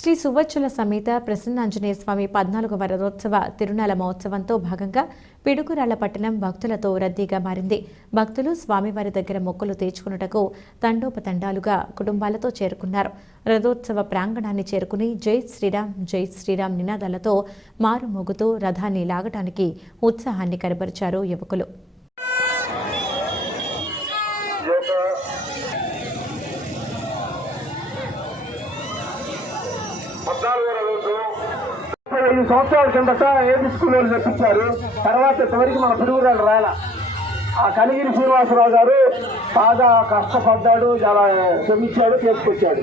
శ్రీ సువచ్చుల సమేత ప్రసన్నాంజనేయ స్వామి పద్నాలుగవ రథోత్సవ తిరునాల మహోత్సవంతో భాగంగా పిడుగురాళ్ళ పట్టణం భక్తులతో రద్దీగా మారింది. భక్తులు స్వామివారి దగ్గర మొక్కులు తీర్చుకున్నటకు తండోపతండాలుగా కుటుంబాలతో చేరుకున్నారు. రథోత్సవ ప్రాంగణాన్ని చేరుకుని జై శ్రీరామ్ జై శ్రీరామ్ నినాదాలతో మారుమోగుతూ రథాన్ని లాగటానికి ఉత్సాహాన్ని కనబరిచారు యువకులు. ముప్పై ఐదు సంవత్సరాల కిందట ఏపీ స్కూల్ వాళ్ళు చెప్పించారు తర్వాత చివరికి మన పిడుగురాలు రాల. ఆ కనిగిరి శ్రీనివాసరావు గారు బాగా కష్టపడ్డాడు చాలా శ్రమించాడు చేసుకొచ్చాడు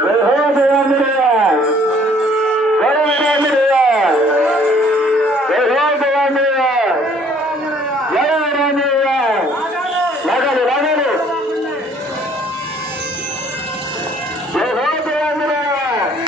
Amen.